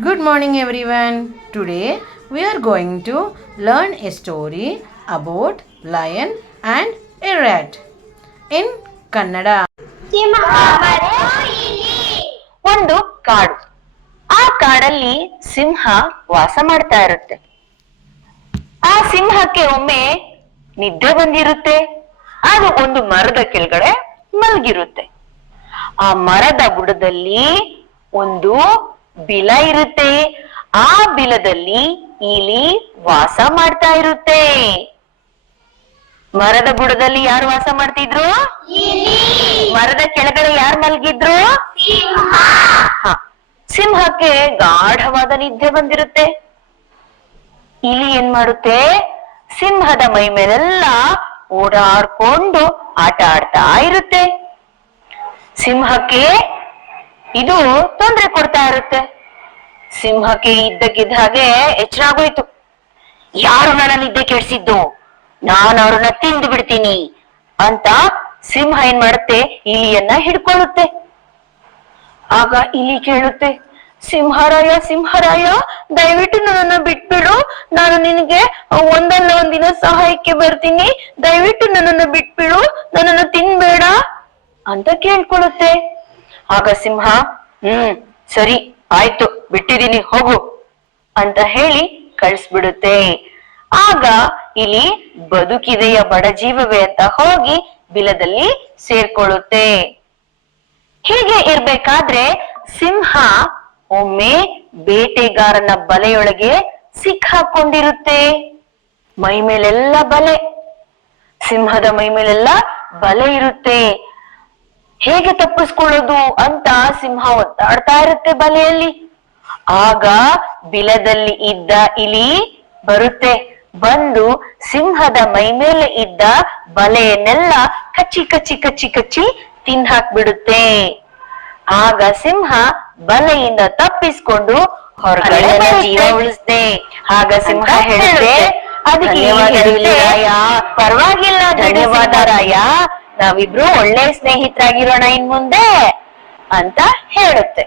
Good morning everyone. Today we are going to learn a story about lion and a rat in Kannada. ಒಂದು ಕಾಡು. ಆ ಕಾಡಲ್ಲಿ ಸಿಂಹ ವಾಸ ಮಾಡ್ತಾ ಇರುತ್ತೆ. ಆ ಸಿಂಹಕ್ಕೆ ಒಮ್ಮೆ ನಿದ್ದೆ ಬಂದಿರುತ್ತೆ. ಅದು ಒಂದು ಮರದ ಕೆಳಗಡೆ ಮಲಗಿರುತ್ತೆ. ಆ ಮರದ ಬುಡದಲ್ಲಿ ಒಂದು ಬಿಲ ಇರುತ್ತೆ. ಆ ಬಿಲದಲ್ಲಿ ಇಲಿ ವಾಸ ಮಾಡ್ತಾ ಇರುತ್ತೆ. ಮರದ ಬುಡದಲ್ಲಿ ಯಾರು ವಾಸ ಮಾಡ್ತಿದ್ರು? ಮರದ ಕೆಳಗಡೆ ಯಾರು ಮಲಗಿದ್ರು? ಸಿಂಹಕ್ಕೆ ಗಾಢವಾದ ನಿದ್ದೆ ಬಂದಿರುತ್ತೆ. ಇಲಿ ಏನ್ ಮಾಡುತ್ತೆ? ಸಿಂಹದ ಮೈ ಮೇಲೆಲ್ಲ ಓಡಾಡ್ಕೊಂಡು ಆಟ ಆಡ್ತಾ ಇರುತ್ತೆ. ಸಿಂಹಕ್ಕೆ ಇದು ತೊಂದರೆ ಕೊಡ್ತಾ ಇರುತ್ತೆ. ಸಿಂಹಕ್ಕೆ ಇದ್ದಕ್ಕಿದ್ದ ಹಾಗೆ ಎಚ್ಚರ ಆಗೋಯ್ತು. ಯಾರು ನನ್ನ ನಿದ್ದೆ ಕೆಡಿಸಿದ್ದು? ನಾನು ಅವ್ರನ್ನ ತಿಂದು ಬಿಡ್ತೀನಿ ಅಂತ ಸಿಂಹ ಏನ್ ಮಾಡುತ್ತೆ? ಇಲಿಯನ್ನ ಹಿಡ್ಕೊಳ್ಳುತ್ತೆ. ಆಗ ಇಲಿ ಕೇಳುತ್ತೆ, ಸಿಂಹರಾಯ ಸಿಂಹರಾಯ, ದಯವಿಟ್ಟು ನನ್ನನ್ನ ಬಿಟ್ಬಿಡು. ನಾನು ನಿನಗೆ ಒಂದಲ್ಲ ಒಂದಿನ ಸಹಾಯಕ್ಕೆ ಬರ್ತೀನಿ. ದಯವಿಟ್ಟು ನನ್ನನ್ನ ಬಿಟ್ಬಿಡು, ನನ್ನನ್ನು ತಿನ್ಬೇಡ ಅಂತ ಕೇಳ್ಕೊಳ್ಳುತ್ತೆ. ಆಗ ಸಿಂಹ ಸರಿ ಆಯ್ತು, ಬಿಟ್ಟಿದೀನಿ, ಹೋಗು ಅಂತ ಹೇಳಿ ಕಳಿಸ್ಬಿಡುತ್ತೆ. ಆಗ ಇಲಿ ಬದುಕಿದೆಯ ಬಡ ಜೀವವೇ ಅಂತ ಹೋಗಿ ಬಿಲದಲ್ಲಿ ಸೇರ್ಕೊಳ್ಳುತ್ತೆ. ಹೀಗೆ ಇರ್ಬೇಕಾದ್ರೆ ಸಿಂಹ ಒಮ್ಮೆ ಬೇಟೆಗಾರನ ಬಲೆಯೊಳಗೆ ಸಿಕ್ಕಾಕೊಂಡಿರುತ್ತೆ. ಮೈ ಮೇಲೆಲ್ಲ ಬಲೆ, ಸಿಂಹದ ಮೈ ಮೇಲೆಲ್ಲ ಬಲೆ ಇರುತ್ತೆ. ಹೇಗೆ ತಪ್ಪಿಸ್ಕೊಳ್ಳೋದು ಅಂತ ಸಿಂಹ ಒದ್ದಾಡ್ತಾ ಇರುತ್ತೆ ಬಲೆಯಲ್ಲಿ. ಆಗ ಬಿಲದಲ್ಲಿ ಇದ್ದ ಇಲಿ ಬರುತ್ತೆ. ಬಂದು ಸಿಂಹದ ಮೈ ಮೇಲೆ ಇದ್ದ ಬಲೆಯನ್ನೆಲ್ಲ ಕಚ್ಚಿ ಕಚ್ಚಿ ಕಚ್ಚಿ ಕಚ್ಚಿ ತಿಂದಾಕ್ಬಿಡುತ್ತೆ. ಆಗ ಸಿಂಹ ಬಲೆಯಿಂದ ತಪ್ಪಿಸ್ಕೊಂಡು ಹೊರಗಡೆ ಜೀವ ಉಳಿಸ್ದೆ. ಆಗ ಸಿಂಹ ಹೇಳುತ್ತೆ, ಅದಕ್ಕೆ ಪರವಾಗಿಲ್ಲ, ಧನ್ಯವಾದ ರಾಯ, ನಾವಿಬ್ರು ಒಳ್ಳೆ ಸ್ನೇಹಿತರಾಗಿರೋಣ ಇನ್ ಮುಂದೆ ಅಂತ ಹೇಳುತ್ತೆ.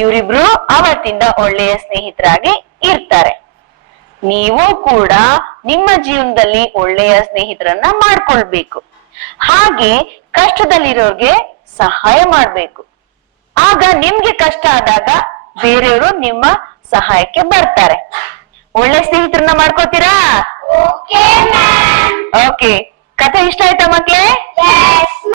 ಇವರಿಬ್ರು ಅವತ್ತಿಂದ ಒಳ್ಳೆಯ ಸ್ನೇಹಿತರಾಗಿ ಇರ್ತಾರೆ. ನೀವು ಕೂಡ ನಿಮ್ಮ ಜೀವನದಲ್ಲಿ ಒಳ್ಳೆಯ ಸ್ನೇಹಿತರನ್ನ ಮಾಡ್ಕೊಳ್ಬೇಕು. ಹಾಗೆ ಕಷ್ಟದಲ್ಲಿರೋರ್ಗೆ ಸಹಾಯ ಮಾಡ್ಬೇಕು. ಆಗ ನಿಮ್ಗೆ ಕಷ್ಟ ಆದಾಗ ಬೇರೆಯವರು ನಿಮ್ಮ ಸಹಾಯಕ್ಕೆ ಬರ್ತಾರೆ. ಒಳ್ಳೆ ಸ್ನೇಹಿತರನ್ನ ಮಾಡ್ಕೋತೀರಾ? ಓಕೆ, ಕಥೆ ಇಷ್ಟ ಆಯ್ತಾ ಮಕ್ಳೇ?